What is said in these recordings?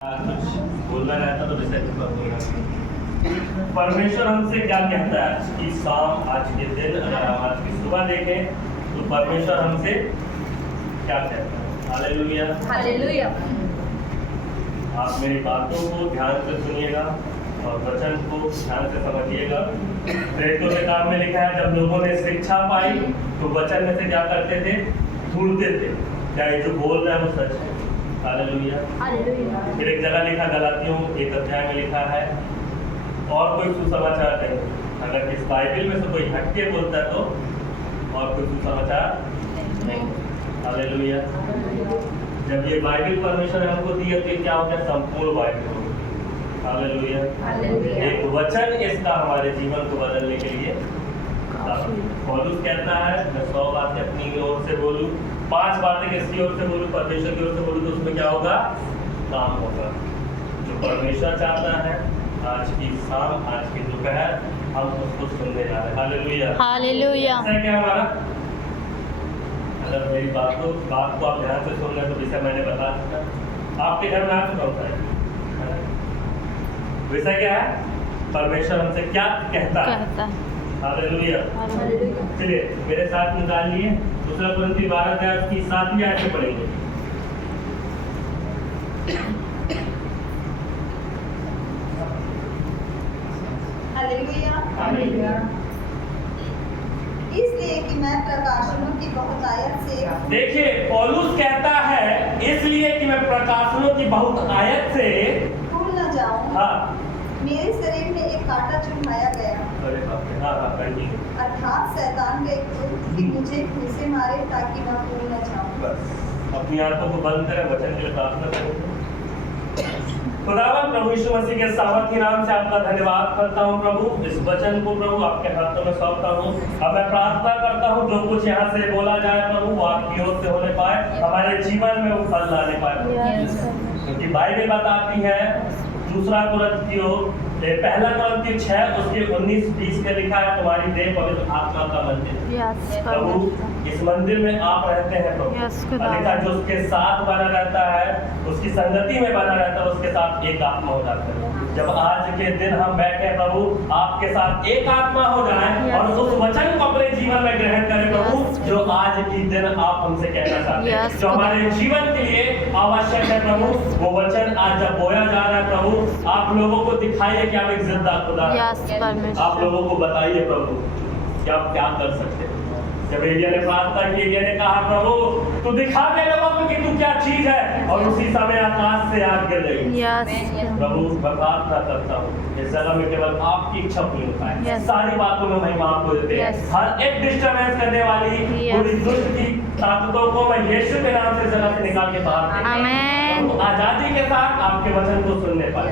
कुछ बोलना रहता तो जैसे परमेश्वर हमसे क्या कहता है आज की शाम, आज के दिन, अगर हम आज की सुबह देखें तो परमेश्वर हमसे क्या कहता है। Hallelujah, hallelujah. आप मेरी बातों को ध्यान से सुनिएगा और वचन को ध्यान से समझिएगा। प्रेरितों के काम में लिखा है, जब लोगों ने शिक्षा पाई तो वचन में से क्या करते थे, ढूंढते थे क्या ये जो बोल रहा है वो सच है। हालेलुया। हालेलुया। फिर एक जगह लिखा, गलातियों 1 अध्याय में लिखा है, और कोई सुसमाचार नहीं। अगर इस बाइबल में से कोई हटके बोलता है तो और कोई सुसमाचार नहीं। हालेलुया। जब ये बाइबल परमेश्वर ने हमको दी है तो क्या हो गया, संपूर्ण बाइबल हो गया। हालेलुया। हालेलुया। एक वचन इसका हमारे जीवन को बदलने के लिए पौलुस कहता है, मैं 100 बातें अपनी ओर से बोलूं, 5 बातें किसकी ओर से बोलूं, परमेश्वर की ओर से बोलूं, तो उसमें क्या होगा, काम होगा। जो परमेश्वर चाहता है आज की शाम, आज की दोपहर हम उसको सुनने जा रहे हैं। हालेलुया। हालेलुया। ऐसा क्या हमारा, अगर मेरी बात को आप ध्यान से सुन रहे तो जैसे मैंने बता दिया, आपके घर में आ चुका होता है वैसा क्या है, परमेश्वर हमसे क्या कहता है। हालेलुया। चलिए मेरे साथ निकालिए, दूसरा कुरिन्थी 12 अध्याय की 7वीं आयत से पढ़ेंगे। हालेलुया। हालेलुया। इसलिए कि मैं प्रकाशनों की बहुतायत से, देखिए पौलुस कहता है इसलिए कि मैं प्रकाशनों की बहुत आयत से भूल न जाऊं, हाँ मेरे शरीर में एक कांटा चुभाया गया, अरे बाप रे, हाँ कहिए। अर्थात शैतान का एक दूत कि मुझे घूंसे मारे ताकि मैं भूल न जाऊं। बस अपनी आंखों को बंद करें, वचन के लिए प्रार्थना करें। खुदावन प्रभु यीशु मसीह के सामर्थी नाम से आपका धन्यवाद करता हूँ प्रभु। इस वचन को प्रभु आपके हाथों में सौंपता हूँ। अब मैं प्रार्थना करता हूँ जो कुछ यहाँ से बोला जाए प्रभु वो आपकी ओर से होने पाए, हमारे जीवन में वो फल लाने पाए। क्योंकि बाइबल बताती है, दूसरा कुरिन्थियों 6 उसके 19-20 में लिखा है, तुम्हारी देह पवित्र आत्मा का मंदिर। प्रभु इस मंदिर में आप रहते हैं प्रभु। लिखा जो उसके साथ बना रहता है, उसकी संगति में बना रहता है, उसके साथ एक आत्मा हो जाता है। जब आज के दिन हम बैठे प्रभु आपके साथ एक आत्मा हो जाए और उस वचन को अपने जीवन में ग्रहण करें प्रभु, जो आज की दिन आप हमसे कहना चाहते हैं, जो हमारे जीवन के लिए आवश्यक है प्रभु, वो वचन आज जब बोया जा रहा है प्रभु, आप लोगों को दिखाइए कि आप एक जिंदा खुदा हैं। आप लोगों को बताइए प्रभु कि आप क्या कर सकते हैं। जब एलिया ने प्रार्थना की, एलिया ने कहा प्रभु तू दिखा दे लोगों को कि तू क्या चीज है, और उसी समय आकाश से आग गिर गई। प्रभु मैं प्रार्थना करता हूँ इस जगह में केवल आपकी इच्छा पूरी होता है। सारी बातों में महिमा आपको देते हैं। हर एक डिस्टर्बेंस करने वाली पूरी दुष्ट की ताकतों को मैं यीशु के नाम से जगह से निकाल के बाहर आमीन। आजादी के साथ आपके वचन को सुनने पाए।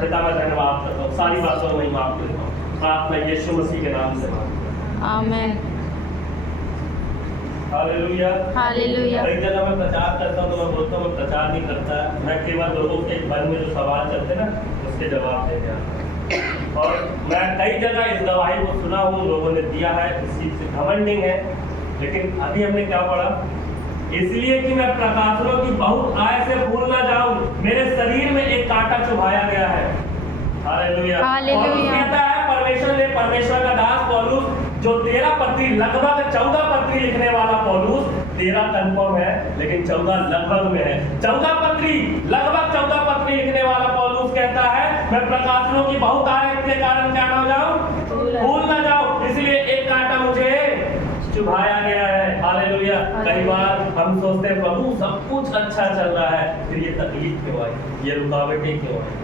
पिता मैं धन्यवाद करता हूँ, सारी बातों में महिमा आपको देता हूँ। प्रार्थना यीशु मसीह के नाम से आमीन। हालेलुया। हालेलुया। कई जगह मैं प्रचार करता हूँ तो मैं बोलता हूँ मैं प्रचार नहीं करता, मैं केवल लोगों के मन में जो सवाल चलते ना उसके जवाब देते हैं। और मैं कई जगह इस गवाही को सुना हूँ, लोगों ने दिया है, इस चीज से घमंड नहीं है। लेकिन अभी हमने क्या पढ़ा, इसलिए कि मैं प्रकाशनों की बहुत आय से भूल ना जाऊं, मेरे शरीर में एक कांटा चुभाया गया है। हालेलुया। हालेलुया। कहता है परमेश्वर ने, परमेश्वर का दास पौलुस जो 13 पत्री लगभग 14 पत्री लिखने वाला पौलुस, 13 कंफर्म है लेकिन 14 लगभग में है। 14 पत्री लगभग 14 पत्री लिखने वाला पौलुस कहता है मैं प्रकाशनों की बहुत आयत के कारण क्या ना हो जाऊं, भूल ना जाऊं, इसलिए एक कांटा मुझे चुभाया गया है। हालेलुया। कई बार हम सोचते हैं प्रभु सब कुछ अच्छा चल रहा है, फिर ये तकलीफ क्यों आई, ये रुकावटें क्यों आई।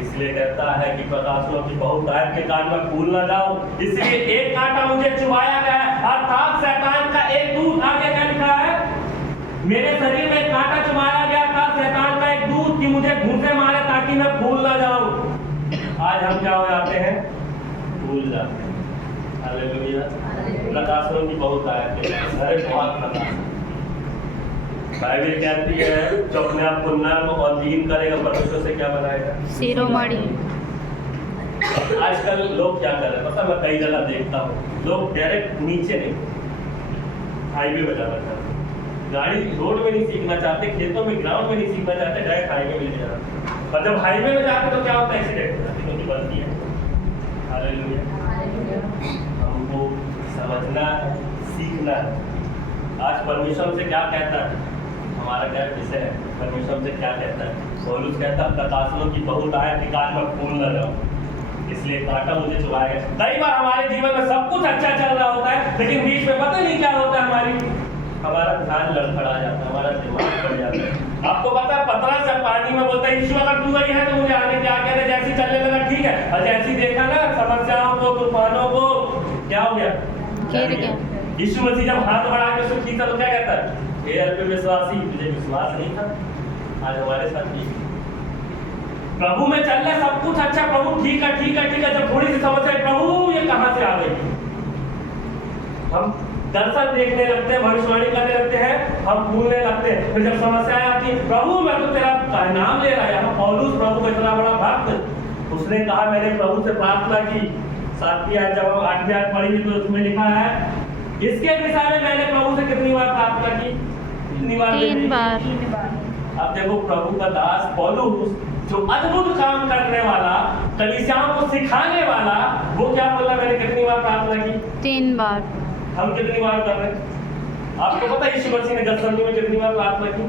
इसलिए कहता है कि प्रकाशनों की बहुत आयत के कारण मैं भूल ना जाऊं, इसलिए एक कांटा मुझे चुभाया गया है, अर्थात शैतान का एक दूत। आगे क्या लिखा है, मेरे शरीर में एक कांटा चुभाया गया था, शैतान का एक दूत कि मुझे घूंसे मारे ताकि मैं भूल ना जाऊं। आज हम क्या हो जाते हैं, भूल जाते हैं। हालेलुया। प्रकाशनों की बहुत आयत के कारण बहुत प्रकाश। बाइबल कहती है जो अपने आप को नर्म और दीन करेगा परमेश्वर से क्या बनाएगा, शिरोमणि। आजकल लोग क्या कर रहे हैं पता, मैं कई जगह देखता हूँ लोग डायरेक्ट नीचे नहीं, हाईवे पे जाना चाहते हैं। गाड़ी रोड में नहीं सीखना चाहते, खेतों में ग्राउंड में नहीं सीखना चाहते, डायरेक्ट हाईवे में ले जाते। और जब हाईवे में जाते तो क्या होता है? एक्सीडेंट हो जाती है, क्योंकि गलती है। हालेलुया। हमको समझना है, सीखना है। आज परमेश्वर हमसे क्या कहता है? हमारा क्या विषय है? परमेश्वर हमसे क्या कहता है? पौलुस कहता है कतासलों की बहुत आय कि काट पर फूल न जाओ, इसलिए कांटा मुझे चुभाएगा। कई बार हमारे जीवन में सब कुछ अच्छा चल रहा होता है, लेकिन बीच में पता नहीं क्या होता है, हमारा ध्यान लड़खड़ा जाता है, हमारा दिमाग बढ़ जाता है। आपको पता है पतरस जब पानी में बोलता है यीशु अगर तू वही है तो मुझे आने क्या कहते, जैसी चलने लगा ठीक है, और जैसी देखा ना समस्याओं को, तूफानों को, क्या हो गया? गिर गया। यीशु मसीह जब हाथ बढ़ा के उसको खींचा तो क्या कहता है? हे अल्पविश्वासी, तुझे विश्वास नहीं था, आज हमारे साथ ठीक है। प्रभु में चल रहा सब कुछ अच्छा, प्रभु ठीक है ठीक है ठीक है, जब थोड़ी सी समस्या, प्रभु ये कहां से आ गई? हम दर्शन देखने लगते हैं, भविष्यवाणी करने लगते हैं, हम भूलने लगते हैं। फिर जब समस्याएं आती है, प्रभु मैं तो तेरा नाम ले रहा है। पौलुस प्रभु का इतना बड़ा भक्त, उसने कहा मैंने प्रभु से प्रार्थना की। 7वीं आयत जब हम 8वीं आयत पढ़ी तो उसमें लिखा है इसके विषय में मैंने प्रभु से कितनी बार प्रार्थना की? कितनी बार? 3 बार। अब देखो प्रभु का दास पौलुस जो अद्भुत काम करने वाला, कलीसियाओं को सिखाने वाला, वो क्या बोला? मैंने कितनी बार प्रार्थना की? 3 बार। हम कितनी बार कर रहे हैं? आपको पता है यीशु मसीह ने गतसमनी में कितनी बार प्रार्थना की?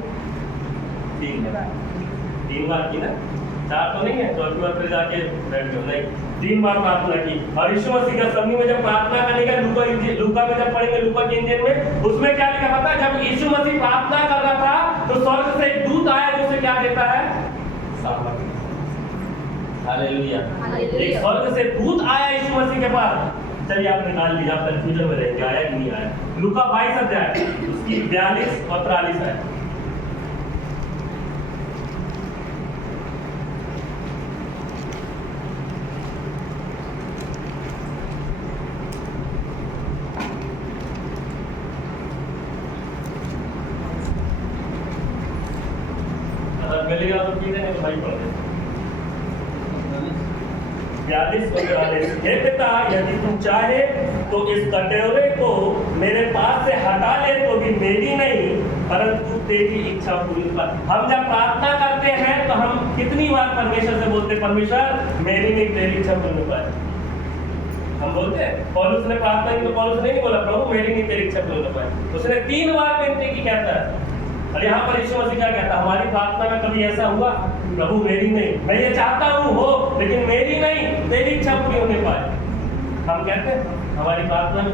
3 बार की ना, 4 तो नहीं है, 4वीं बार फिर जाके बैठ गए, नहीं 3 बार प्रार्थना की। और यीशु मसीह गतसमनी में जब प्रार्थना करने का लूका में जब पढ़ेंगे, लूका के इंजन में, उसमें क्या लिखा पता है? जब यीशु मसीह प्रार्थना कर रहा था तो स्वर्ग से एक दूत आया जो उसे क्या देता है? सामर्थ्य। हालेलुया। एक स्वर्ग से दूत आया यीशु मसीह के पास। चलिए आप निकाल लीजिए, आप कंफ्यूजन में रहेंगे आया कि नहीं आया। लूका 22 अध्याय उसकी 42 और 43 है। अगर मिलेगा तो पीते नहीं तो भाई पढ़ देते। 42 और 43। हे पिता यदि तुम चाहे तो इस कटोरे को मेरे पास से हटा ले तो भी मेरी नहीं परंतु तेरी इच्छा पूरी कर। हम जब प्रार्थना करते हैं तो हम कितनी बार परमेश्वर से बोलते हैं परमेश्वर मेरी नहीं तेरी इच्छा पूरी कर। हम बोलते हैं। पौलुस ने प्रार्थना की तो पौलुस ने नहीं बोला प्रभु मेरी नहीं तेरी इच्छा पूरी कर। उसने 3 बार विनती की कहता है। और यहाँ पर यीशु मसीह क्या कहता है? हमारी प्रार्थना में कभी ऐसा हुआ प्रभु मेरी नहीं, मैं ये चाहता हूँ हो लेकिन मेरी नहीं, तेरी इच्छा पूरी होने पाए। हम कहते हैं हमारी प्रार्थना में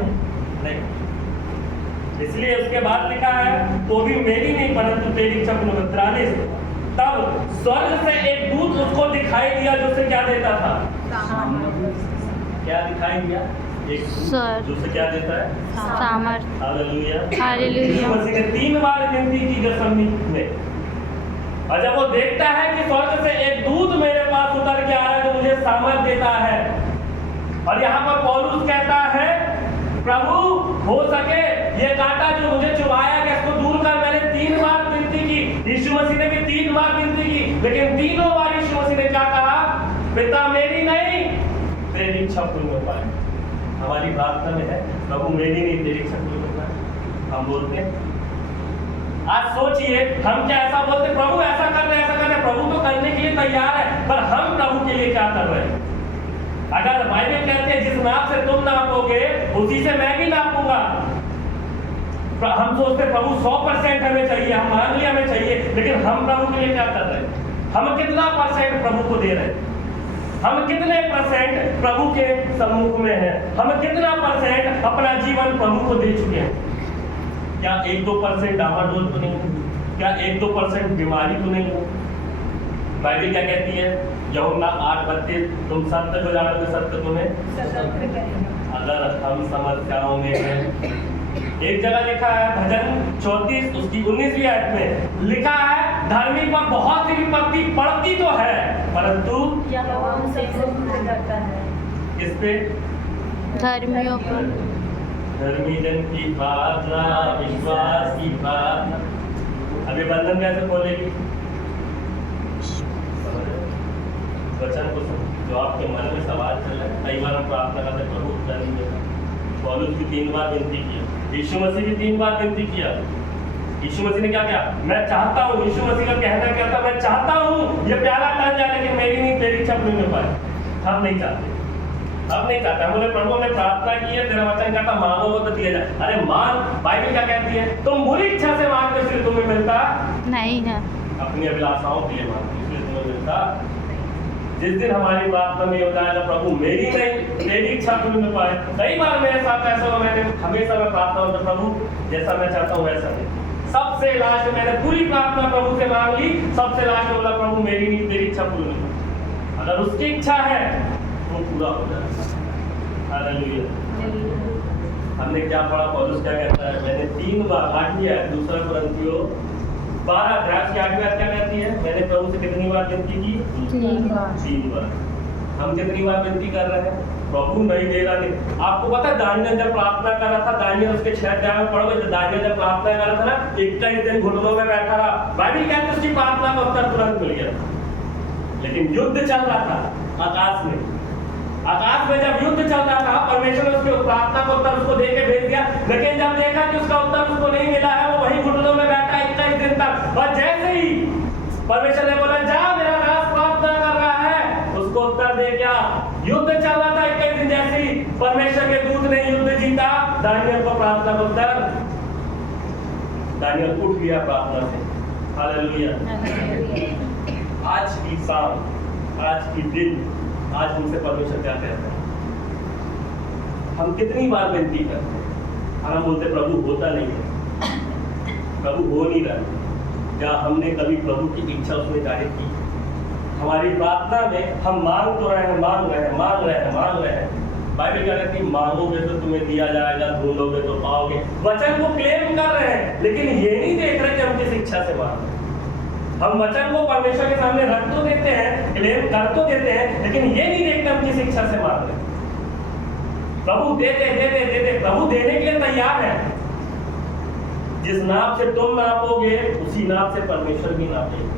नहीं। इसलिए उसके बाद लिखा है तो भी मेरी नहीं परंतु तेरी इच्छा पूरी होने। 43। तब स्वर्ग से एक दूत उसको दिखाई दिया जो उसे क्या देता था? क्या दिखाई दिया? एक दूत जो उसे क्या देता है? सामर्थ। हालेलुया। हालेलुया। यीशु मसीह ने 3 बार विनती की गतसमनी में। और जब वो देखता है कि स्वर्ग से एक दूत मेरे पास उतर के आ रहा है जो मुझे सामर्थ देता है। और यहाँ पर पौलुस कहता है प्रभु हो सके ये कांटा जो मुझे चुभाया कि इसको दूर कर। मैंने 3 बार विनती की, यीशु मसीह ने भी 3 बार विनती की, लेकिन तीनों बार यीशु मसीह ने क्या कहा? पिता मेरी नहीं तेरी इच्छा पूरी हो पाए। हमारी प्रार्थना में है प्रभु मेरी नहीं तेरी इच्छा पूरी हो पाए। हम बोलते हैं आज सोचिए हम क्या ऐसा बोलते प्रभु ऐसा कर रहे ऐसा कर रहे। प्रभु तो करने के लिए तैयार है पर हम प्रभु के लिए क्या कर रहे हैं? अगर बाइबल कहते हैं जिस नाप से तुम नापोगे उसी से मैं भी नापूंगा। हम सोचते प्रभु 100% हमें चाहिए, हम मान लिया हमें चाहिए, लेकिन हम प्रभु के लिए क्या कर रहे हैं? हम कितना % प्रभु को दे रहे हैं? हम कितने % प्रभु के सम्मुख में हैं? हम कितना % अपना जीवन प्रभु को दे चुके हैं? क्या 1-2% डामाडोल तो नहीं हो? क्या 1-2% बीमारी तो नहीं हो? बाइबल क्या कहती है? यूहन्ना 8:32 तुम सत्य को जानोगे सत्य तुम्हें। अगर हम समस्याओं में हैं, एक जगह लिखा है भजन 34 उसकी 19वीं आयत में लिखा है धर्मी पर बहुत सी विपत्ति पड़ती तो है परंतु इस पे धर्मियों पर धर्मी जन की प्रार्थना विश्वास की प्रार्थना। अभी बंधन कैसे खोलेगी? वचन को जो आपके मन में सवाल चल रहा है। कई बार हम प्रार्थना करते प्रभु उत्तर नहीं देता। पौलुस भी 3 बार विनती किया, यीशु मसीह भी 3 बार विनती किया यीशु मसीह ने क्या किया? मैं चाहता हूँ, यीशु मसीह का कहना क्या था? मैं चाहता हूँ ये प्याला टल जाए, लेकिन मेरी नहीं तेरी इच्छा पूरी हो पाए। हम नहीं चाहते, हम नहीं चाहते। हम बोले प्रभु हमने प्रार्थना की है, तेरा वचन कहता मांगो तो दिया जाए। अरे मांग, बाइबल क्या कहती है? तुम बुरी इच्छा से मांगते इसलिए तुम्हें मिलता नहीं है। अपनी अभिलाषाओं के लिए मांगते इसलिए तुम्हें मिलता। जिस दिन हमारी प्रार्थना में होता है प्रभु मेरी नहीं तेरी इच्छा पूरी हो पाए। कई बार मेरे साथ ऐसा हुआ, मैंने हमेशा मैं प्रार्थना होता प्रभु जैसा मैं चाहता हूँ वैसा नहीं। सबसे लास्ट मैंने पूरी प्रार्थना प्रभु से मांग ली, सबसे लास्ट में बोला प्रभु मेरी नहीं तेरी इच्छा पूरी नहीं। अगर उसकी इच्छा है वो पूरा हो जाएगा। हालेलुया। हमने क्या पढ़ा? पौलुस क्या कहता है? मैंने 3 बार 8वीं आयत 2 कुरिन्थियों 12 अध्याय की 8वीं आयत क्या कहती है? मैंने प्रभु से कितनी बार विनती की? 3 बार। 3 बार। हम कितनी बार विनती कर रहे हैं? प्रभु नहीं दे रहा नहीं। आपको पता है दानियल जब प्रार्थना कर रहा था, दानियल उसके 6 अध्याय में पढ़ोगे, जब दानियल जब प्रार्थना कर रहा था ना, 21 दिन घुटनों में बैठा रहा। बाइबल कहती है उसकी प्रार्थना का उत्तर तुरंत मिल गया। लेकिन युद्ध चल रहा था आकाश में। आकाश में जब युद्ध चल रहा था, परमेश्वर ने उसकी प्रार्थना का उत्तर उसको दे के भेज दिया। लेकिन जब देखा कि उसका उत्तर उसको नहीं मिला है, वो वही घुटनों में बैठा 21 दिन तक। और जैसे ही परमेश्वर ने बोला जा मेरा दास प्रार्थना कर रहा है, उसको उत्तर दे क्या? युद्ध चल रहा था 21 दिन, जैसे ही परमेश्वर के दूत ने युद्ध जीता, दानियल को प्रार्थना का उत्तर, दानियल उठ गया प्रार्थना से। हालेलुया। आज की शाम, आज की दिन, आज हमसे परमेश्वर क्या कहता है? हम कितनी बार विनती करते हैं और हम बोलते प्रभु होता नहीं है, प्रभु हो नहीं रहा। क्या हमने कभी प्रभु की इच्छा उसमें जाहिर की? हमारी प्रार्थना में हम मांग तो रहे हैं, मांग रहे हैं, मांग रहे हैं, मांग रहे हैं। बाइबल क्या कहती है? मांगोगे तो तुम्हें दिया जाएगा, ढूंढोगे तो पाओगे। वचन को क्लेम कर रहे हैं, लेकिन ये नहीं देख रहे कि हम किस इच्छा से मांग रहे हैं। हम वचन को परमेश्वर के सामने रख तो देते हैं, क्लेम कर तो देते हैं, लेकिन ये नहीं देखते हम किस इच्छा से मांग रहे हैं। प्रभु दे दे दे दे दे दे, प्रभु देने के लिए तैयार है। जिस नाप से तुम नापोगे उसी नाप से परमेश्वर भी नापेगा।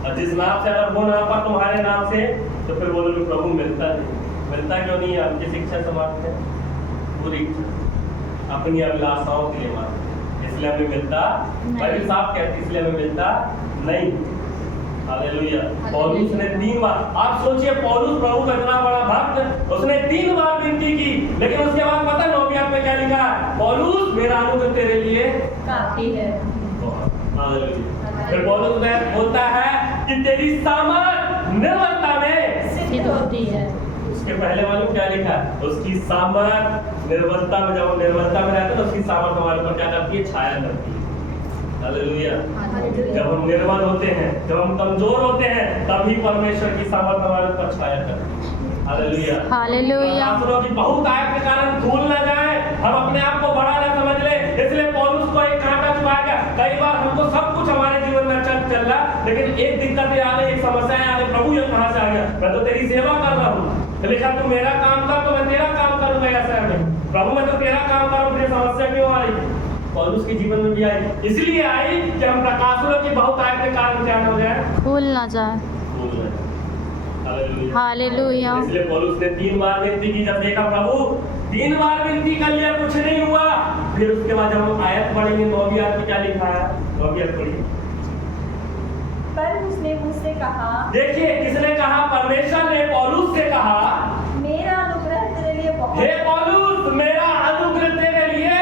और जिस नाप से अगर वो नापा तुम्हारे नाप से, तो फिर बोलोगे प्रभु मिलता नहीं। मिलता क्यों नहीं है? हम किस इच्छा से मांगते हैं? पूरी इच्छा, अपनी अभिलाषाओं के लिए मांगते हैं, इसलिए हमें मिलता। बाइबल साफ कहती है इसलिए हमें मिलता नहीं। हालेलुया। पौलुस ने 3 बार, आप सोचिए पौलुस प्रभु का इतना बड़ा भक्त, उसने 3 बार विनती की, लेकिन उसके बाद पता है 9वीं आयत में क्या लिखा है? पौलुस मेरा अनुग्रह तेरे लिए काफी है। हालेलुया। फिर पौलुस ने बोलता है कि तेरी सामर्थ निर्बलता में सिद्ध होती है। उसके पहले मालूम क्या लिखा है? उसकी सामर्थ निर्बलता में, जब हम निर्बलता में रहते हैं तो उसकी सामर्थ हमारे ऊपर क्या करती है? छाया करती है। हालेलुया। जब हम निर्बल होते हैं, जब हम कमजोर होते हैं, तभी परमेश्वर की सामर्थ हमारे ऊपर छाया करती है। हालेलुया। हालेलुया। आंसुओं की बहुत आयत के कारण भूल न जाए, हम अपने आप को बड़ा न समझ ले। इसलिए पौलुस को एक कांटा चुभा गया। कई बार हमको सब कुछ हमारे जीवन में अच्छा चल रहा, लेकिन एक दिक्कत आ गई, एक समस्या आ गई, प्रभु ये कहां से आ गया? मैं तो तेरी सेवा कर रहा हूँ, लिखा तू मेरा काम कर तो मैं तेरा काम करूंगा। ऐसा नहीं, प्रभु मैं तो तेरा काम करूं, तेरी समस्या क्यों आ रही? पौलुस के जीवन में भी आई, इसलिए आई कि हम प्रकाशनों की बहुत आयत के कारण क्या हो जाए? भूल ना जाए। हालेलुया। इसलिए पौलुस ने 3 बार विनती की। जब देखा प्रभु 3 बार विनती कर लिया, कुछ नहीं हुआ, फिर उसके बाद जब हम आयत पढ़ेंगे 9वीं आयत में क्या लिखा है? 9वीं आयत पढ़िए। पर उसने मुझसे कहा, देखिए किसने कहा? परमेश्वर ने पौलुस से कहा मेरा अनुग्रह तेरे लिए बहुत, हे पौलुस मेरा अनुग्रह तेरे लिए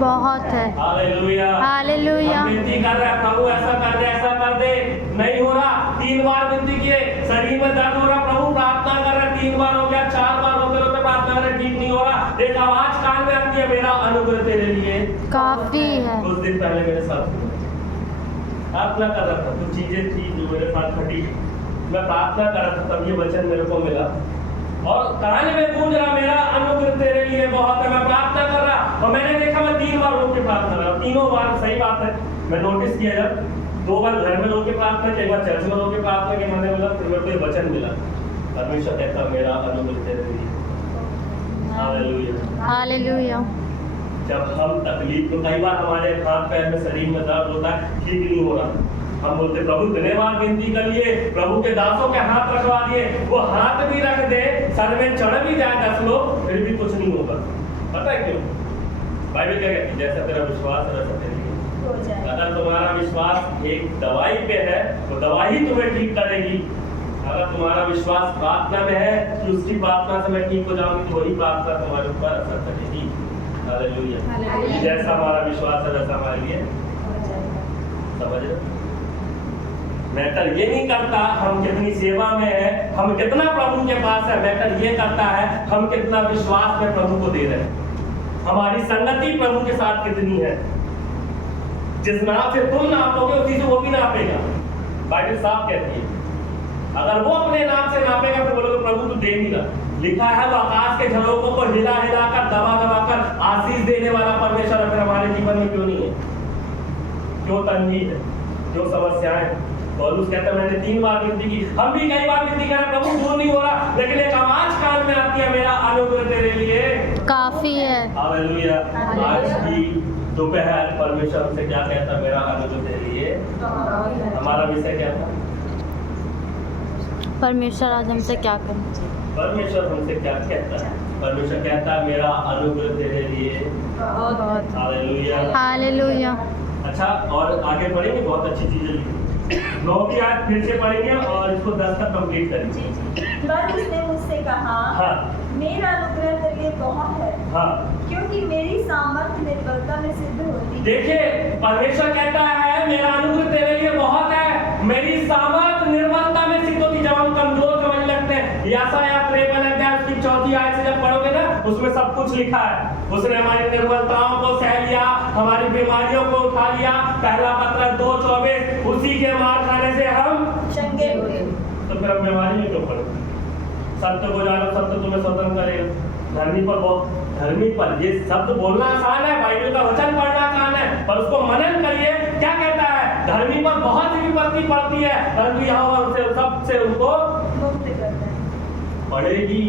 बहुत है। हालेलुया। हालेलुया। हम विनती कर रहे हैं प्रभु ऐसा कर दे, ऐसा कर दे, नहीं हो रहा। 3 बार विनती किए, शरीर में दर्द हो रहा, प्रभु प्रार्थना कर रहे, 3 बार हो गया, 4 बार होते होते प्रार्थना कर रहे, ठीक नहीं हो रहा। एक आवाज कान में आती है, मेरा अनुग्रह तेरे लिए काफी है। कुछ दिन पहले मेरे साथ प्रार्थना कर रहा था, कुछ चीजें थी जो मेरे साथ घटी, मैं प्रार्थना कर रहा था, तब ये वचन मेरे को मिला और कान में गूंज रहा, मेरा अनुग्रह तेरे लिए बहुत है। मैं प्रार्थना कर रहा और मैंने देखा मैं 3 बार रोक के प्रार्थना कर रहा, तीनों बार सही बात है। मैं नोटिस किया जब 2 बार घर में रोक के प्रार्थना की, एक बार चर्च में रोक के प्रार्थना की, मैंने बोला फिर मेरे को ये वचन मिला, परमेश्वर कहता मेरा अनुग्रह तेरे लिए। हालेलुया। हालेलुया। जब हम तकलीफ में, कई बार हमारे हाथ पैर में शरीर में दर्द होता है, ठीक नहीं हो रहा, हम बोलते प्रभु इतने बार विनती कर लिए, प्रभु के दासों के हाथ रखवा दिए, वो हाथ भी रख दे, सर में चढ़ भी जाए 10 लोग, फिर भी कुछ नहीं होगा। पता है क्यों? बाइबल क्या कहती है? जैसा तेरा विश्वास है वैसा तेरी हो जाए। अगर तुम्हारा विश्वास एक दवाई पे है तो दवाई ही तुम्हें ठीक करेगी। अगर तुम्हारा विश्वास प्रार्थना में है कि उसकी प्रार्थना से मैं ठीक हो जाऊंगी तो वही प्रार्थना तुम्हारे ऊपर असर करेगी। हालेलुया। जैसा हमारा विश्वास है वैसा हमारे लिए समझ रहे। मैटर ये नहीं करता हम कितनी सेवा में है, हम कितना प्रभु के पास है। मैटर ये करता है हम कितना विश्वास में प्रभु को दे रहे हैं, हमारी संगति प्रभु के साथ कितनी है। जिस नाप से तुम नापोगे उसी से वो भी नापेगा। बाइबल साफ कहती है अगर वो अपने नाप से नापेगा तो बोलोगे प्रभु तू दे नहीं रहा। लिखा है वो आकाश के झरोकों को हिला हिला कर दबा दबा कर आशीष देने वाला परमेश्वर फिर हमारे जीवन में क्यों नहीं है? क्यों तंगी है, क्यों समस्याएं? पौलुस कहता है मैंने 3 बार विनती की। हम भी कई बार विनती करें प्रभु दूर नहीं हो रहा, लेकिन एक आवाज कान में आती है मेरा अनुग्रह तेरे लिए काफी है। हालेलुया। आज की दोपहर परमेश्वर हमसे क्या कहता है? मेरा अनुग्रह तेरे लिए। हमारा विषय क्या था? परमेश्वर आज हमसे क्या करें? परमेश्वर हमसे क्या कहता है? परमेश्वर कहता है मेरा अनुग्रह तेरे लिए। बहुत। हालेलुया। हालेलुया। अच्छा, और आगे बढ़ेंगे, बहुत अच्छी चीजें लिखी 9 की आज फिर से पढ़ेंगे और इसको 10 तक कंप्लीट करेंगे। पर उसने मुझसे कहा हाँ मेरा अनुग्रह तेरे लिए बहुत है, हाँ। क्योंकि मेरी सामर्थ्य निर्बलता में सिद्ध होती है। देखिए परमेश्वर कहता है मेरा अनुग्रह तेरे लिए बहुत है, मेरी सामर्थ्य निर्बलता में सिद्ध होती। जब हम कमजोर समझ लगते हैं, यशायाह 53 अध्याय उसकी 4th आयत से जब पढ़ोगे ना उसमें सब कुछ लिखा है। उसने हमारी निर्बलताओं को सह लिया, हमारी बीमारियों को उठा लिया। पहला पत्र 2:24 उसी के मार खाने से हम चंगे हुए। तो फिर हम बीमारी में क्यों पड़े? सत्य को जानो, सत्य तुम्हें स्वतंत्र करेगा। धर्मी पर ये शब्द बोलना आसान है, बाइबल का वचन पढ़ना आसान है, पर उसको मनन करिए। क्या कहता है? धर्मी पर बहुत सी विपत्ति पड़ती है, परंतु यहोवा उनसे सबसे उनको मुक्त करता है। पड़ेगी,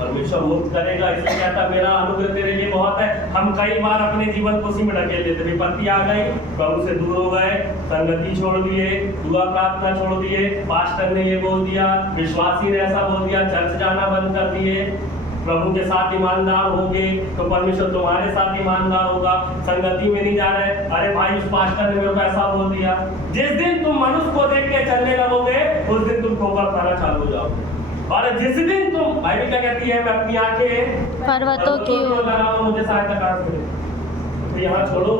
परमेश्वर मुक्त करेगा। इसलिए कहता मेरा अनुग्रह तेरे लिए बहुत है। हम कई बार अपने जीवन को उसी में ढकेल देते। विपत्ति आ गई, प्रभु से दूर हो गए, संगति छोड़ दिए, दुआ प्रार्थना छोड़ दिए, पास्टर ने ये बोल दिया, विश्वासी ने ऐसा बोल दिया, चर्च जाना बंद कर दिए। प्रभु के साथ ईमानदार होंगे तो परमेश्वर तुम्हारे साथ ईमानदार होगा। संगति में नहीं जा रहे, अरे भाई उस पास्टर ने मेरे को ऐसा बोल दिया। जिस दिन तुम मनुष्य को देख के चलने लगोगे उस दिन तुम ठोकर खाना चालू हो जाओगे। और जिस दिन तुम, बाइबल क्या कहती है? मैं अपनी आंखें पर्वतों की ओर लगाऊं, मुझे सहायता कहां से मिलेगी? तो यहाँ छोड़ो।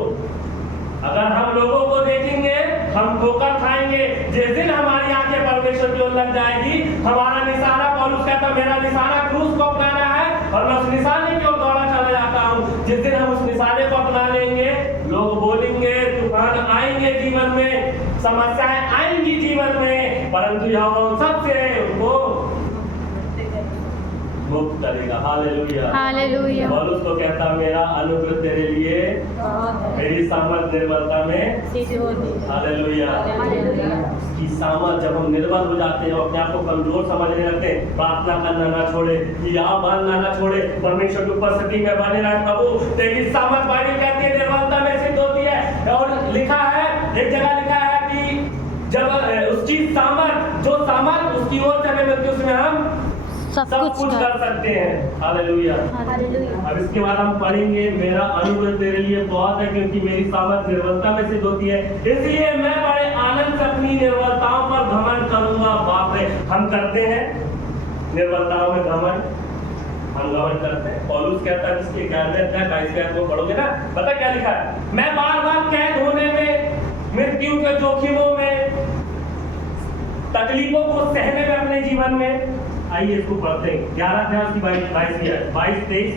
अगर हम लोगों को देखेंगे हम ठोकर खाएंगे। जिस दिन हमारी आंखें परमेश्वर की ओर लग जाएगी, हमारा निशाना, पौलुस कहता मेरा निशाना क्रूस को अपनाना है और मैं उस निशाने की ओर दौड़ा चला जाता हूँ। जिस दिन हम उस निशाने को अपना लेंगे, लोग बोलेंगे, तूफान आएंगे जीवन में, समस्याएं आएंगी जीवन में, परंतु यहोवा उन सबसे उनको मुक्त करेगा। हालेलुया। हालेलुया। पौलुस तो कहता मेरा अनुग्रह तेरे लिए, मेरी सामर्थ निर्बलता में सिद्ध होती है। हालेलुया। उसकी सामर्थ, जब हम निर्बल हो जाते हैं, अपने आप को कमजोर समझने लगते हैं, प्रार्थना करना ना छोड़े, या बांधना ना छोड़े, परमेश्वर की उपस्थिति में बने रहे। प्रभु तेरी सामर्थ, बाइबल कहती है, निर्बलता में सिद्ध होती है। और लिखा है, एक जगह लिखा है कि जब उसकी सामर्थ, जो सामर्थ उसकी ओर से हमें मिलती है, उसमें हम सब कुछ कर सकते हैं। हालेलुया। अब इसके बाद हम पढ़ेंगे मेरा अनुग्रह तेरे लिए बहुत है, क्योंकि मेरी सामर्थ निर्बलता में सिद्ध होती है। इसलिए मैं बड़े आनंद से अपनी निर्बलताओं पर घमंड करूंगा। बाप रे, हम करते हैं निर्बलताओं में घमंड, हम घमंड करते हैं। पौलुस कहता है इसके 11वें अध्याय 22 को पढ़ोगे ना, पता क्या लिखा है? मैं बार बार कैद होने में, मृत्यु के जोखिमों में, तकलीफों को सहने में अपने जीवन में। आइए इसको पढ़ते हैं। 11 अध्याय उसकी 22-23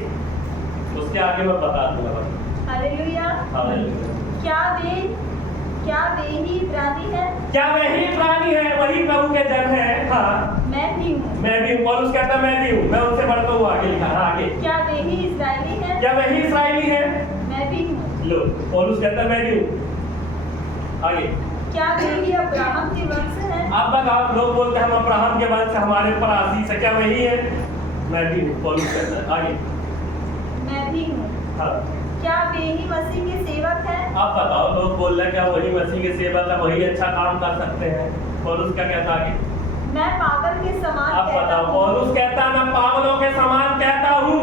उसके आगे मैं बता दूंगा। हालेलुया। हालेलुया। क्या वे ही प्राणी है? क्या वे ही प्राणी है? वही प्रभु के जन है। हाँ, मैं भी हूँ। मैं भी हूँ। पौलुस कहता मैं भी हूँ, मैं उनसे बढ़ता हूँ। आगे लिखा है, आगे क्या वे ही इस्राएली है? क्या वे ही इस्राएली है? मैं भी हूँ। लो, पौलुस कहता मैं भी हूँ। आगे क्या वे ही अब्राहम के वंश है? अब बताओ, लोग बोलते हैं हम अब्राहम के वंश से, हमारे ऊपर आशीष है। क्या वही है? मैं भी हूँ। पौलुस कहता है आगे मैं भी हूँ। हाँ। क्या वे ही मसीह के सेवक है? आप बताओ, लोग बोल रहे हैं क्या वही मसीह के सेवक है, वही अच्छा काम कर सकते हैं। पौलुस क्या कहता है आगे? मैं पागल के समान आप कहता बताओ, हूँ। पौलुस कहता है मैं पागलों के समान कहता हूँ।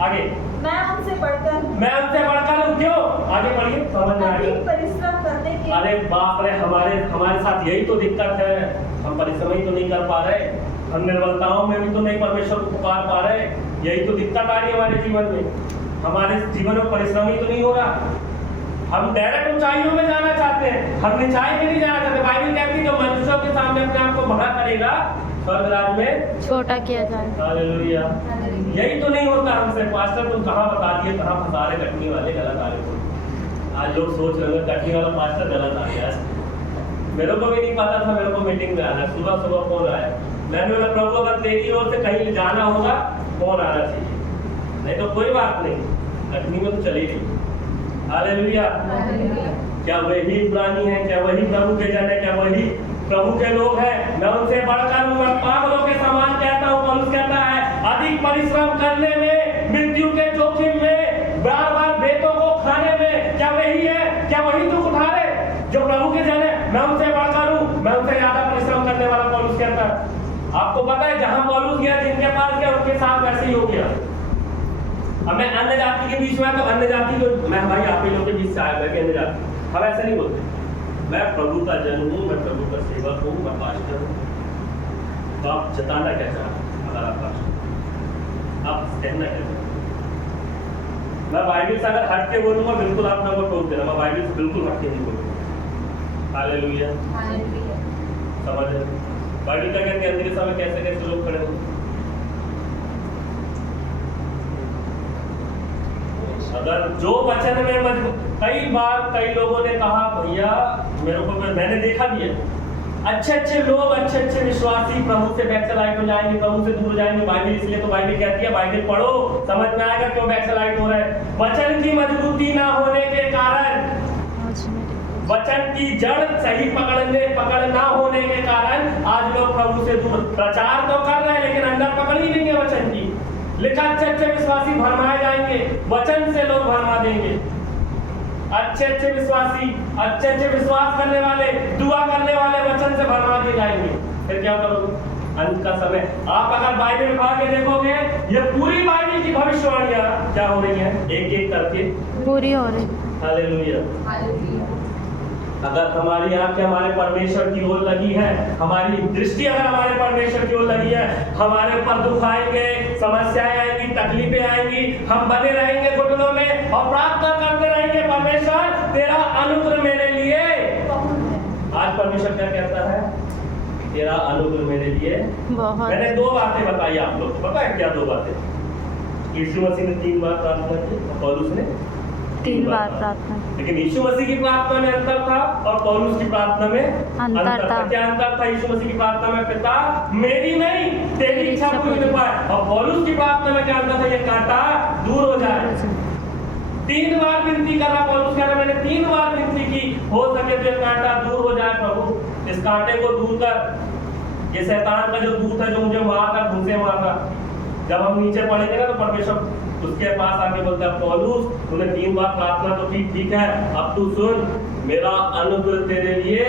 आगे मैं उनसे बढ़कर हूँ। मैं उनसे बढ़कर हूँ। क्यों? आगे बढ़िए, समझ में अधिक आएगा। परिश्रम करने के अरे बाप रे, हमारे साथ यही तो दिक्कत है, हम परिश्रम ही तो नहीं कर पा रहे, हम निर्बलताओं में भी तो नहीं परमेश्वर को पुकार पा रहे, यही तो दिक्कत आ रही है हमारे जीवन में। हमारे जीवन में परिश्रम ही तो नहीं हो रहा, हम डायरेक्ट ऊंचाइयों में जाना चाहते हैं, हम निचाई में नहीं जाना चाहते। बाइबल कहती है जो मनुष्यों के सामने अपने आप को बड़ा करेगा स्वर्ग राज में छोटा किया जाए। हालेलुया। यही तो नहीं होता हमसे। पास्टर तुम कहाँ बता दिए, कहाँ फंसा रहे कटनी वाले, गलत आ रहे हो। आज लोग सोच रहे हैं कटनी वाला पास्टर गलत आ गया। मेरे को भी नहीं पता था, मेरे को मीटिंग में आना, सुबह सुबह फोन आया, मैंने बोला प्रभु अगर तेरी ओर से कहीं जाना होगा फोन आना चाहिए, नहीं तो कोई बात नहीं, कटनी में तो चली गई। हालेलुया। क्या वही प्राणी है, क्या वही प्रभु के जन है, क्या वही प्रभु के लोग हैं? मैं उनसे बढ़कर हूं, मैं पागलों के समान कहता हूं। पौलुस कहता है अधिक परिश्रम करने में, मृत्यु के जोखिम में, बार बार बेतों को खाने में, क्या वही है, क्या वही दुख उठा रहे जो प्रभु के जन है? मैं उनसे बढ़कर हूं, मैं उनसे ज्यादा परिश्रम करने वाला पौलुस कहता है। आपको पता है जहां पौलुस गया, जिनके पास गया उनके साथ वैसे ही हो गया। अब मैं अन्य जाति के बीच में, तो अन्य जाति को मैं भाई आप ही लोगों के बीच से आया मैं अन्य जाति, हम ऐसे नहीं बोलते। मैं प्रभु का जन हूँ, मैं प्रभु का सेवक हूँ, मैं पास्टर हूँ। तो आप जताना क्या चाहते? अगर आप पास्टर, आप कहना क्या चाहते? मैं बाइबल से अगर हट के बोलूंगा बिल्कुल आप लोगों को टोक देना, मैं बाइबल से बिल्कुल हट के नहीं बोलूंगा। हालेलुया। समझ रहे? बाइबल क्या कहती है अंधेरे समय कैसे कैसे लोग खड़े होंगे। अगर जो वचन में मजबूत, कई बार कई लोगों ने कहा भैया मेरे को, मैंने देखा भी है, अच्छे अच्छे लोग, अच्छे अच्छे विश्वासी प्रभु से बैकस्लाइड हो जाएंगे, प्रभु से दूर हो जाएंगे। बाइबल इसलिए तो बाइबल कहती है बाइबल पढ़ो, समझ में आएगा क्यों बैकस्लाइड हो रहा है। वचन की मजबूती ना होने के कारण, वचन की जड़ सही पकड़ ना होने के कारण आज लोग प्रभु से दूर। प्रचार तो कर रहे हैं लेकिन अंदर पकड़ ही नहीं है वचन की। लिखा अच्छे अच्छे विश्वासी भरमाए जाएंगे, वचन से लोग भरमा देंगे। अच्छे अच्छे विश्वासी, अच्छे अच्छे विश्वास करने वाले, दुआ करने वाले वचन से भरमा दिए जाएंगे। फिर क्या करोगे? अंत का समय आप अगर बाइबल पढ़ के देखोगे, ये पूरी बाइबल की भविष्यवाणियां क्या हो रही हैं, एक एक करके पूरी हो रही। हालेलुया। अगर हमारी आंखें हमारे परमेश्वर की ओर लगी है, हमारी दृष्टि अगर हमारे परमेश्वर की ओर लगी है, हमारे पर दुख आएंगे, समस्याएं आएंगी, तकलीफें आएंगी, हम बने रहेंगे घुटनों में और प्रार्थना करते रहेंगे परमेश्वर तेरा अनुग्रह मेरे लिए। आज परमेश्वर क्या कहता है? तेरा अनुग्रह मेरे लिए बहुत। मैंने 2 बातें बताई आप लोग को, पता है क्या 2 बातें? यीशु मसीह ने 3 बार प्रार्थना की और पौलुस ने 3 बार प्रार्थना। लेकिन यीशु मसीह की प्रार्थना में अंतर था और पौलुस की प्रार्थना में अंतर था। क्या अंतर था? यीशु मसीह की प्रार्थना में पिता मेरी नहीं तेरी इच्छा पूरी हो पाए, और पौलुस की प्रार्थना में क्या अंतर था? ये कांटा दूर हो जाए। 3 बार विनती कर रहा पौलुस, कह रहा मैंने 3 बार विनती की, हो सके तो ये कांटा दूर हो जाए प्रभु, इस कांटे को दूर कर। ये शैतान का जो दूत है जो मुझे मार रहा, घूसे मार रहा, जब हम नीचे पड़ेंगे ना तो परमेश्वर उसके पास आके बोलता है पौलुस तूने 3 बार प्रार्थना तो की, ठीक है, अब तू सुन, मेरा अनुग्रह तेरे लिए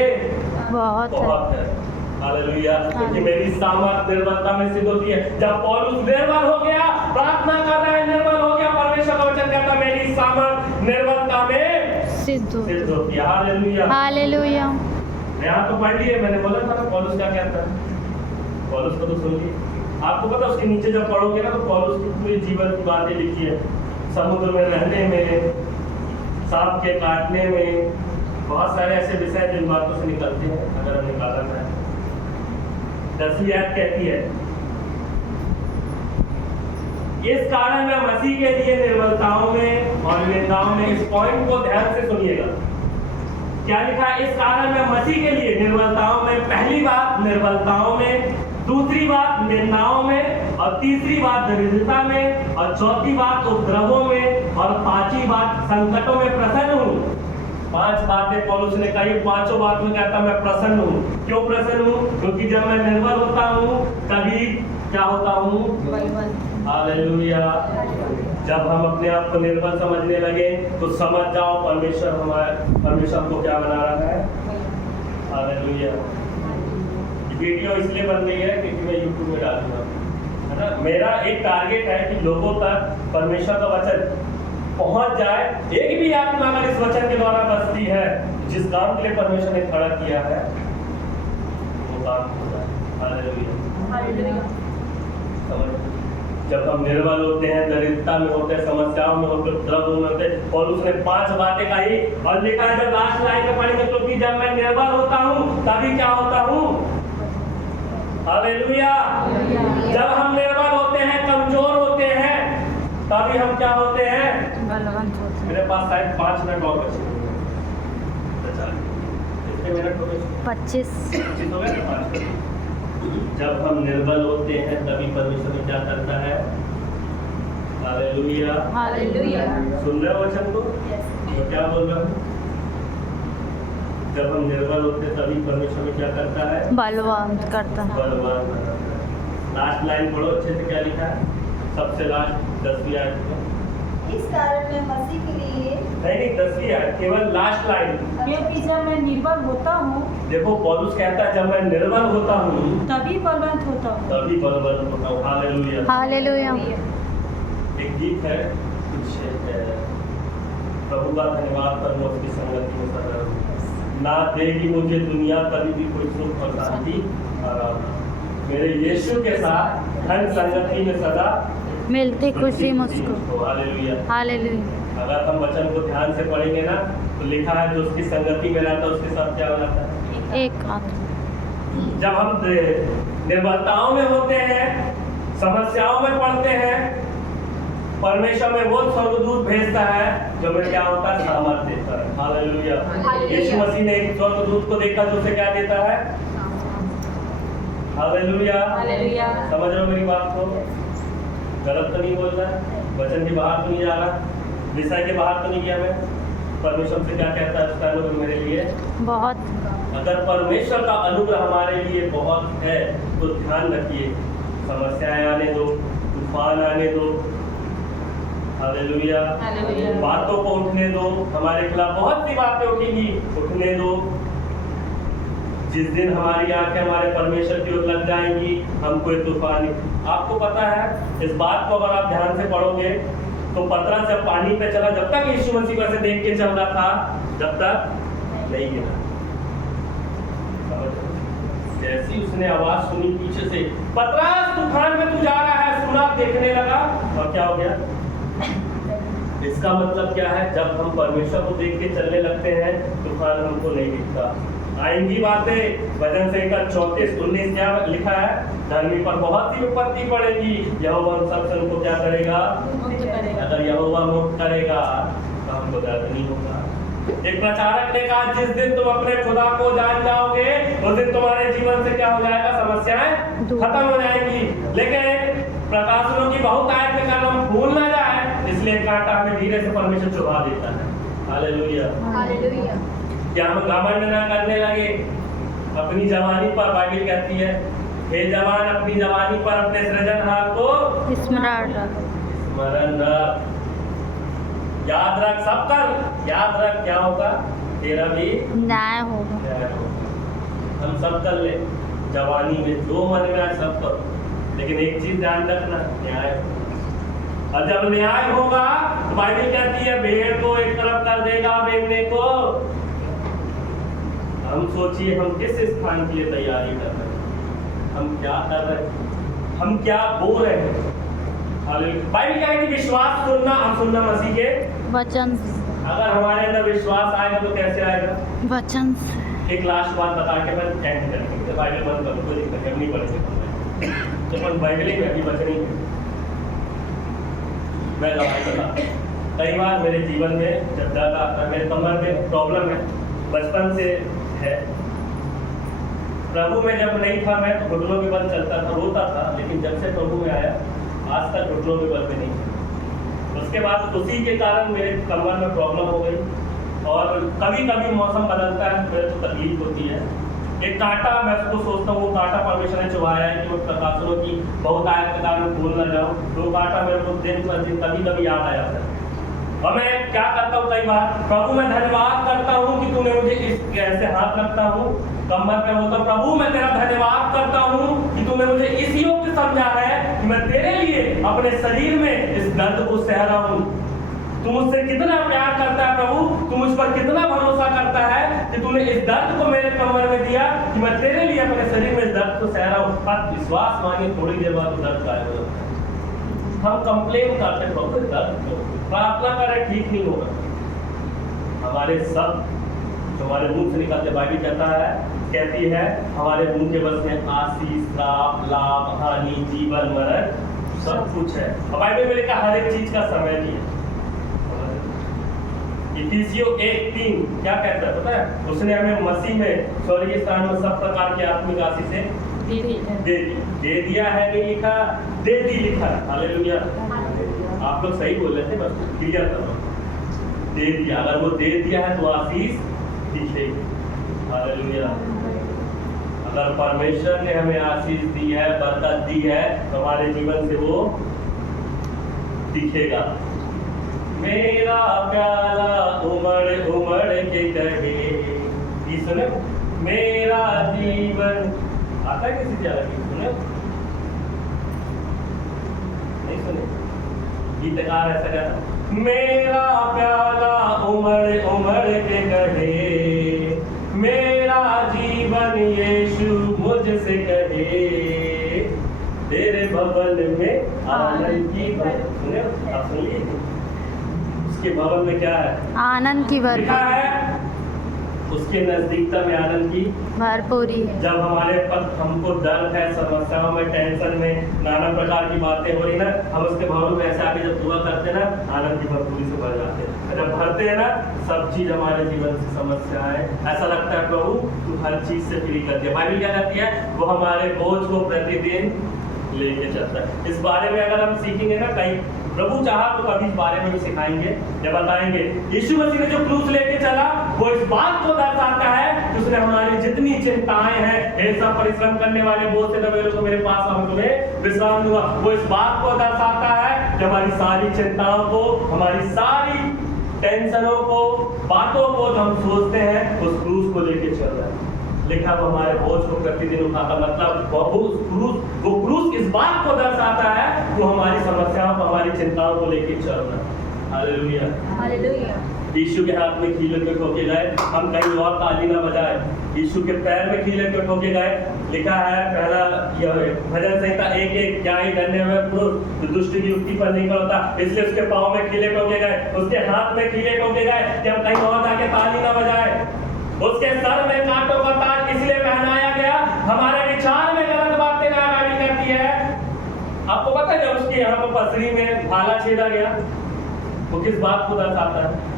बहुत है। हालेलुया। क्योंकि मेरी सामर्थ निर्बलता में सिद्ध होती है। जब पौलुस निर्बल हो गया, प्रार्थना कर रहा है, निर्बल हो गया, परमेश्वर का वचन कहता है मेरी सामर्थ निर्बलता में सिद्ध होती है। हालेलुया। हालेलुया। यहाँ तो पढ़ लिए, मैंने बोला था ना पौलुस क्या कहता है। पौलुस को तो सुनिए, आपको पता उसके नीचे जब पढ़ोगे ना तो पौलुस की पूरी जीवन की बातें लिखी है। समुद्र में रहने में, सांप के काटने में, बहुत सारे ऐसे विषय जिन बातों से निकलते हैं। अगर हम निकालना चाहें 10वीं आयत कहती है इस कारण मैं मसीह के लिए निर्बलताओं में और निंदाओं में, इस पॉइंट को ध्यान से सुनिएगा क्या लिखा है। इस कारण मैं मसीह के लिए निर्बलताओं में, पहली बात निर्बलताओं में, दूसरी बात निंदाओं में, और तीसरी बात दरिद्रता में, और चौथी बात उपद्रवों में, और 5वीं बात संकटों में प्रसन्न हूँ। 5 बातें पौलुस ने कही, 5 बात में कहता मैं प्रसन्न हूँ। क्यों प्रसन्न हूँ? क्योंकि जब मैं निर्बल होता हूँ तभी क्या होता हूँ? हालेलुया। जब हम अपने आप को निर्बल समझने लगे तो समझ जाओ परमेश्वर को क्या बना रहा है। हालेलुया। वीडियो इसलिए बन रही है क्योंकि मैं यूट्यूब में डालूंगा, है ना। मेरा एक टारगेट है कि लोगों तक परमेश्वर का वचन पहुंच जाए। एक भी आत्मा अगर इस वचन के द्वारा बसती है, जिस काम के लिए परमेश्वर ने खड़ा किया है वो काम हो जाए। हालेलुया। समझ, जब हम निर्बल होते हैं, दरिद्रता में होते हैं, समस्याओं में होते हैं, द्रव में होते हैं, और उसने 5 बातें कही और लिखा है, जब लास्ट लाइन में पढ़ेंगे तो कि जब मैं निर्बल होता हूँ तभी क्या होता हूँ। हालेलुया। जब हम निर्बल होते हैं, कमजोर होते हैं, तभी हम क्या होते हैं, बलवंत होते हैं। मेरे पास शायद 5 मिनट और बचे हैं। कितने मिनट हो गए? 25। 25 हो गए ना, 5 मिनट। जब हम निर्बल होते हैं तभी परमेश्वर क्या करता है। हालेलुया। हालेलुया। सुन रहे हो वचन को? तो क्या बोल रहा हूँ, जब हम निर्बल होते हैं तभी परमेश्वर क्या करता है, बलवंत करता है। बलवान बनाता है। लास्ट लाइन पढ़ो अच्छे से, क्या लिखा है, सबसे लास्ट 10वीं आयत में। इस कारण मैं मसीह के लिए नहीं 10वीं आयत, केवल लास्ट लाइन। क्योंकि जब मैं निर्बल होता हूँ देखो पौलुस कहता है जब मैं निर्बल होता हूँ तभी बलवंत होता हूँ। तभी बलवान होता हूँ। हालेलुया। हालेलुया। एक गीत है कुछ प्रभु का धन्यवाद करना, उसकी संगति में सदा ना देगी मुझे दुनिया कभी भी कोई सुख और शांति आराम, मेरे यीशु के साथ धन संगति में सदा मिलती खुशी मुझको। हालेलुया। हालेलुया। अगर हम वचन को ध्यान से पढ़ेंगे ना तो लिखा है जो उसकी संगति में रहता है उसके साथ क्या हो जाता है, एक आत्मा। जब हम निर्बलताओं में होते हैं, समस्याओं में पड़ते हैं, परमेश्वर में वो स्वर्गदूत भेजता है जो में क्या होता है, सामर्थ्य देता है। हालेलुया। यीशु मसीह ने एक स्वर्गदूत को देखा जो उसे क्या देता है। हालेलुया। समझ रहे हो मेरी बात को? गलत तो नहीं बोल रहा, वचन के बाहर तो नहीं जा रहा, विषय के बाहर तो नहीं गया मैं। परमेश्वर से क्या कहता है, उसका अनुग्रह मेरे लिए बहुत। अगर परमेश्वर का अनुग्रह हमारे लिए बहुत है तो ध्यान रखिए, समस्याएं आने दो, तूफान आने दो, हालेलुया, बातों को उठने दो, हमारे खिलाफ बहुत सी बातें उठेंगी, उठने दो। जिस दिन हमारी आंखें हमारे परमेश्वर की ओर लग जाएंगी, हम कोई तूफान, आपको पता है इस बात को अगर आप ध्यान से पढ़ोगे तो पतरस जब पानी पे चला, जब तक यीशु मसीह को ऐसे देख के चल रहा था, जब तक नहीं गिरा। जैसी उसने आवाज सुनी पीछे से, पतरस तूफान में तू जा रहा है, सुना, देखने लगा और क्या हो गया। इसका मतलब क्या है, जब हम परमेश्वर को देख के चलने लगते हैं तूफान हमको नहीं दिखता। आएंगी बातें, भजन संहिता 34:19 क्या लिखा है, धर्मी पर बहुत सी विपत्ति पड़ेगी, यहोवा सब से उनको क्या करेगा, अगर यहोवा मुक्त करेगा तो हमको दर्द नहीं होगा। एक प्रचारक ने कहा जिस दिन तुम अपने खुदा को जान जाओगे उस दिन तुम्हारे जीवन से क्या हो जाएगा, समस्याएं खत्म हो जाएंगी। लेकिन प्रकाशनों की बहुत आयत के कारण हम भूल ना जाए, इसलिए कांटा हमें धीरे से परमेश्वर चुभा देता है। हालेलुया। क्या हम घमंड ना करने लगे अपनी जवानी पर। बाइबल कहती है हे जवान अपनी जवानी पर अपने सृजनहार को स्मरण रख, याद रख, सब कर याद रख, क्या होगा, तेरा भी न्याय होगा। हम सब कर ले जवानी में, जो मन में आए सब करो, लेकिन एक चीज ध्यान रखना, न्याय। और जब न्याय होगा तो बाइबल कहती है भेड़ को एक तरफ कर देगा, मेमने को। हम सोचिए हम किस स्थान के लिए तैयारी कर रहे हैं, हम क्या कर रहे हैं, हम क्या बोल रहे हैं। बाइबल क्या है कि विश्वास सुनना, हम सुनना मसीह के वचन। अगर हमारे अंदर विश्वास आएगा तो कैसे आएगा, वचन। एक लास्ट बात बता के मैं एंड करेंगे, बाइबल बंद करो, कोई दिक्कत नहीं पढ़ेंगे तो अपन बाइबल ही अभी बचनी है। मैं दवाई बता, कई बार मेरे जीवन में जब दर्द आता है, मेरे कमर में प्रॉब्लम है, बचपन से है। प्रभु में जब नहीं था मैं तो घुटनों के बल चलता था, रोता था, लेकिन जब से प्रभु में आया आज तक घुटनों के बल पे नहीं। उसके बाद उसी के कारण मेरे कमर में प्रॉब्लम हो गई और कभी कभी मौसम बदलता है तो तो तकलीफ होती है। एक कांटा, मैं उसको सोचता हूँ वो कांटा परमेश्वर ने चुभाया है कि वो प्रकाशनों की बहुत आयत के कारण भूल ना जाऊँ, तो कांटा मेरे को दिन पर दिन कभी कभी याद आ जाता है। और मैं क्या करता हूँ, कई बार प्रभु मैं धन्यवाद करता हूँ कि तूने मुझे इस ऐसे हाथ रखता हूँ कमर पे हो, तो प्रभु मैं तेरा धन्यवाद करता हूँ कि तूने मुझे इस योग्य समझा है कि मैं तेरे लिए अपने शरीर में इस दर्द को सह रहा हूँ। तू मुझसे कितना प्यार करता है प्रभु, तू मुझ पर कितना भरोसा करता है कि तूने इस दर्द को मेरे कमर में दिया कि मैं तेरे लिए अपने शरीर में इस दर्द को सह रहा हूँ। आप विश्वास मानिए, थोड़ी देर बाद दर्द गायब हो जाता है। हम कंप्लेन करते हैं प्रभु दर्द को, प्रार्थना करें ठीक नहीं हो रहा। हमारे सब जो हमारे मुंह से निकलते, बाइबल कहती है हमारे मुंह के बस में आशीष, श्राप, लाभ, हानि, जीवन, मरण सब कुछ है। बाइबल में लिखा हर एक चीज का समय भी है। इफिसियों 1:3 क्या कहता है पता है? उसने हमें मसीह में स्वर्गीय स्थान में सब प्रकार की आत्मिक आशीषें दे दिया है। नहीं लिखा, दे दी लिखा। हालेलुया। आप लोग सही बोल रहे थे, बस क्लियर कर रहा हूं। दे दिया, अगर वो दे दिया है तो आशीष दिखेगी। हालेलुया। अगर परमेश्वर ने हमें आशीष दी है, बरकत दी है, तो हमारे जीवन से वो दिखेगा। मेरा प्याला उमड़ उमड़ के कहे, ये सुने, मेरा जीवन आता है किसी प्याला की? सुने नहीं सुने? गीतकार ऐसा कहता, मेरा प्याला उमड़ उमड़ के कहे, मेरा जीवन यीशु मुझसे कहे, तेरे भवन में आनंद की सुने, आप सुनिए, उसके भवन में क्या है? आनंद की लिखा भरपूरी। है उसके नजदीकता में आनंद की भरपूरी। जब हमारे पर हमको दर्द है, समस्याओं में, टेंशन में, नाना प्रकार की बातें हो रही ना, हम उसके भवन में ऐसे आके जब दुआ करते हैं ना, आनंद की भरपूरी से भर जाते हैं। जब भरते हैं ना, सब चीज हमारे जीवन से समस्याएं, ऐसा लगता है प्रभु तू हर चीज से फ्री कर दिया। बाइबल क्या कहती है? वो हमारे बोझ को प्रतिदिन लेके चलता है। इस बारे में अगर हम सीखेंगे ना, कहीं प्रभु चाहा तो कभी इस बारे में भी सिखाएंगे या बताएंगे। यीशु मसीह ने जो क्रूस लेके चला, वो इस बात को दर्शाता है कि उसने हमारी जितनी चिंताएं हैं, हे सब परिश्रम करने वाले बोझ से दबे लोग मेरे पास आओ, तुम्हें विश्राम दूंगा। वो इस बात को दर्शाता है कि हमारी सारी चिंताओं को, हमारी सारी टेंशनों को, बातों को जो हम सोचते हैं, उस क्रूस को लेके चल रहा है। लिखा वो हमारे बोझ को प्रतिदिन उठाता, मतलब वो क्रूस इस बात को दर्शाता है वो हमारी समस्याओं को, हमारी चिंताओं को लेके चल रहा है। हालेलुया। हालेलुया। यीशु के हाथ में कीले पे ठोके गए, हम कहीं और ताली ना बजाए। यीशु के पैर में कीले पे ठोके गए। लिखा है पहला भजन संहिता 1:1, क्या ही धन्य है पुरुष जो दुष्ट की युक्ति पर नहीं करता, इसलिए उसके पाँव में कीले ठोके गए, उसके हाथ में कीले ठोके गए कि हम कहीं और जाके ताली ना बजाए। उसके सर में कांटों का ताज इसलिए पहनाया गया, हमारे विचार में गलत बातें ना आनी करती है। आपको पता है जब उसकी यहाँ पर पसरी में भाला छेदा गया, वो किस बात को दर्शाता है?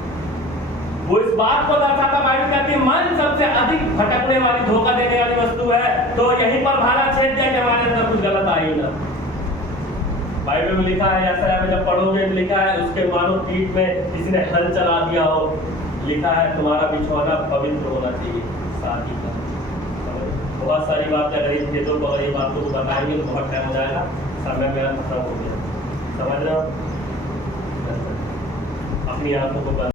वो इस बात को दर्शाता, बाइबल कहती है मन सबसे अधिक भटकने वाली, धोखा देने वाली वस्तु है, तो यहीं पर भाला छेद दिया कि हमारे अंदर कुछ गलत आ ही ना। बाइबल में लिखा है, ऐसा है जब पढ़ोगे लिखा है उसके मानो पीठ में किसी ने हल चला दिया हो। लिखा है तुम्हारा बिछौना पवित्र होना चाहिए शादी का। बहुत सारी बातें अगर इन भेदों को, अगर ये बातों को बताएंगे तो बहुत टाइम हो जाएगा, समय मेरा खत्म हो गया। समझ रहे हो? अपनी आंखों को